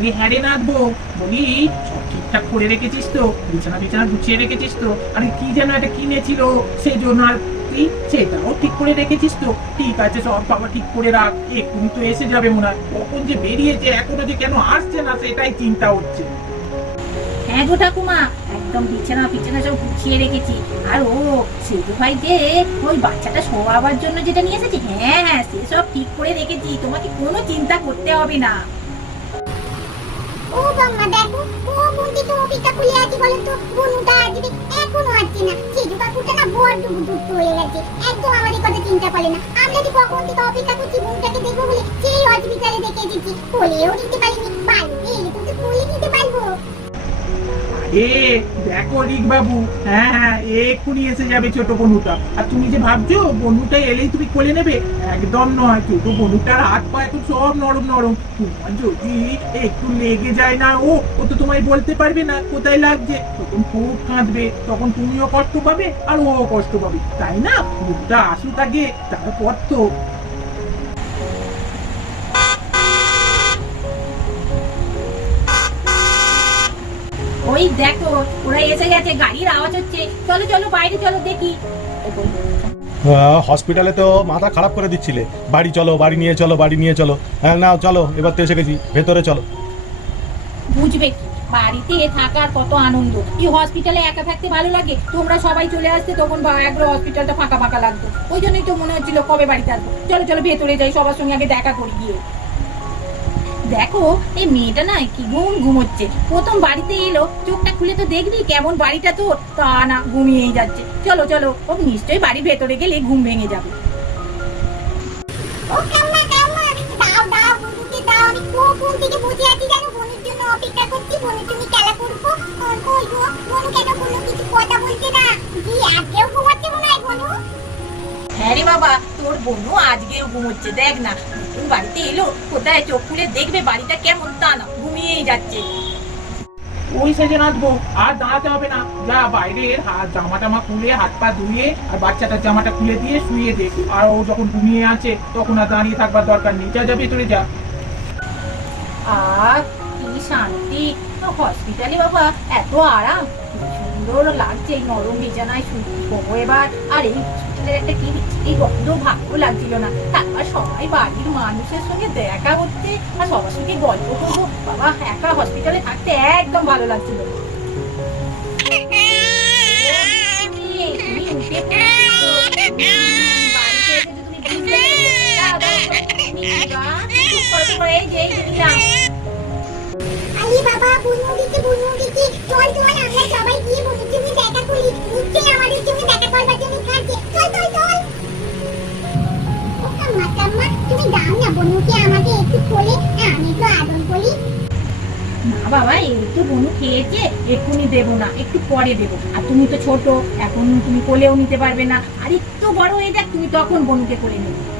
তুমি হ্যাঁ রে নাচবো বলি, সব ঠিকঠাক করে রেখেছিস তো, বিছানা বিছানা গুছিয়ে রেখেছিস তো, আরে কি যেন একটা কিনেছিল সেই জন্য আর তুই সেটাও ঠিক করে রেখেছিস তো, ঠিক আছে, সব বাবা ঠিক করে রাখ, এক্ষুনি তো এসে যাবে মনে হয়, কখন যে বেরিয়েছে, এখনও যে কেন আসছে না, সেটাই চিন্তা হচ্ছে। হ্যাঁ গো ঠাকুমা, একদম বিছানা বিছানা সব গুছিয়ে রেখেছি, আর ও সেতু ভাই যে ওই বাচ্চাটা শোয়াবার জন্য যেটা নিয়ে এসেছে হ্যাঁ হ্যাঁ সেসব ঠিক করে রেখেছি, তোমাকে কোনো চিন্তা করতে হবে না। ও বাম্মা দেখো, ও বন্দি তো অপিটা খুলে আছে বলে তো বনুটা আসবে। এখনও আসছে না। সেজু কাকুটা না বড্ড দুষ্ট হয়ে গেছে। একদম আমাদের কথা চিন্তা করে না। আমরা যে কখন থেকে অপেক্ষা করছি বোনটাকে দেখব বলে সেই হসপিটালে দেখে এসেছি। কোলেও নিতে পারিনি। বাড়িতে এ, দেখো রিক বাবু হ্যাঁ হ্যাঁ এক্ষুনি এসে যাবে ছোট আর তুমি যে ভাবছ এলেই তুমি কোলে নেবে? একদম নয়, ছোট হাত পা সব নরম নরম। তোমার যদি একটু লেগে যায় না, ও ও তো তোমায় বলতে পারবে না কোথায় লাগছে। তখন খুব কাঁদবে, তখন তুমিও কষ্ট পাবে আর ও কষ্ট পাবে। তাই না? মুখটা আসুক আগে, তারপর তো। ওই দেখো ওরা এসে গেছে গাড়ির আওয়াজ হচ্ছে। চলো চলো বাইরে চলো দেখি। হসপিটালে তো মাথা খারাপ করে দিচ্ছিলে। বাড়ি চলো বাড়ি নিয়ে চলো বাড়ি নিয়ে চলো। হ্যাঁ নাও চলো এবার তো এসে গেছি ভেতরে চলো। বুঝবে কি? বাড়িতে থাকার কত আনন্দ। কি হসপিটালে একা থাকতে ভালো লাগে? তোমরা সবাই চলে আসতে তখন একবার হসপিটালটা ফাঁকা ফাঁকা লাগতো। ওই জন্যই তো মনে হচ্ছিল কবে বাড়িতে আসব। চলো চলো ভেতরে যাই সবার সঙ্গে আগে দেখা করি গিয়ে। দেখো এই মেয়েটা না কি ঘুম ঘুমোচ্ছে। প্রথম বাড়িতে এলো চোখটা খুলে তো দেখবি কেমন বাড়িটা তো তা না ঘুমিয়েই যাচ্ছে। চলো চলো ও নিশ্চয়ই বাড়ির ভেতরে গেলে ঘুম ভেঙে যাবে। হ্যাঁ রে বাবা তোর বোনও আজকেও ঘুমোচ্ছে দেখ না। নতুন বাড়িতে এলো কোথায় চোখ খুলে দেখবে বাড়িটা কেমন তা না ঘুমিয়েই যাচ্ছে। ওই সেজে নাচবো আর দাঁড়াতে হবে না। যা বাইরের হাত জামা টামা খুলে হাত পা ধুয়ে আর বাচ্চাটার জামাটা খুলে দিয়ে শুয়ে দে। আর ও যখন ঘুমিয়ে আছে তখন আর দাঁড়িয়ে থাকবার দরকার নেই। যা যা ভেতরে যা। আর কি শান্তি। হসপিটালে বাবা এত আরাম। সুন্দর লাগছে এই নরম বিছানায় শুবো এবার আর এই হসপিটালের একটা কি এই গন্ধ ভালো লাগছিল না। তারপর সবাই বাড়ির মানুষের সঙ্গে দেখা করতে আর সবার সঙ্গে গল্প করব। বাবা একা হসপিটালে থাকতে একদম ভালো লাগছিল এই যে, এই। আরে এই তো বনু খেয়েছে, এক্ষুনি দেবো না, একটু পরে দেবো। আর তুমি তো ছোট, এখন তুমি কোলেও নিতে পারবে না। আর একটু বড় হয়ে যাক, তুমি তখন বনুকে কোলে নেবে।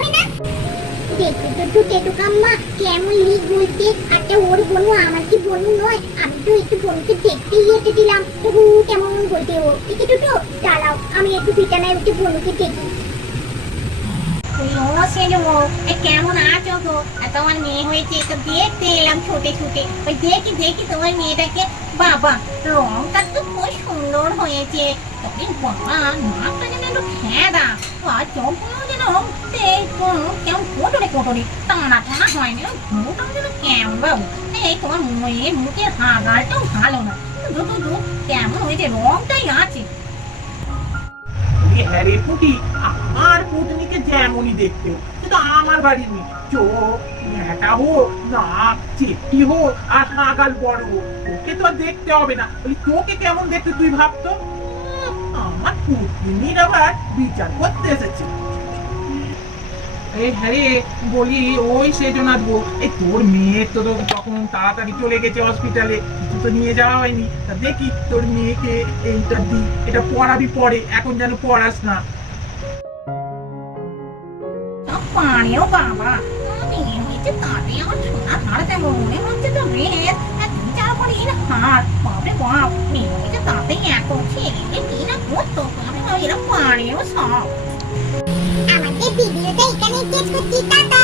আচ্ছা ওর বনু আমার কি বনু নয়? আমি তো একটু বনুকে দেখতেই এসেছিলাম তবু কেমন বলতে ও? দেখে দুটো, দাঁড়াও, আমি একটু বিছানায় উঠে বনুকে দেখি। কেমন আছো গো? তোমার মেয়ে হয়েছে, তো দেখতে এলাম ছুটে ছুটে। ওই দেখি দেখি তোমার মেয়েটাকে। বাবা, রংটা তো খুব সুন্দর হয়েছে। হ্যাঁ রে পুটি, আমার পুটনিকে যেমনই দেখতে কিন্তু আমার বাড়ির মেয়ে। চোখ, ন্যাটা হোক, নাক, চেপটি হোক, আর নাগাল বড় তোকে তো দেখতে হবে না। ওই তোকে কেমন দেখতে তুই ভাবতো? আমার পুটনির আবার বিচার করতে এসেছে। এই হ্যাঁ বলি ওই সেজনাথ গো এই তোর মেয়ের তো তো তখন তাড়াতাড়ি চলে গেছে হসপিটালে কিছু তো নিয়ে যাওয়া হয়নি। তা দেখি তোর মেয়েকে এইটা দি এটা পড়াবি পরে এখন যেন পড়াস না। পানিও বাবা মেয়ে হয়েছে তাতে আমার সোনা হারতে মনে হচ্ছে তো মেয়ের চার পরে এর হাত বাপরে বাপ মেয়ে হয়েছে তাতে এত ছেলে কি না করতো আমি এরা পানিও সব আমাদের ভিডিওটা এখানে শেষ করছি টাটা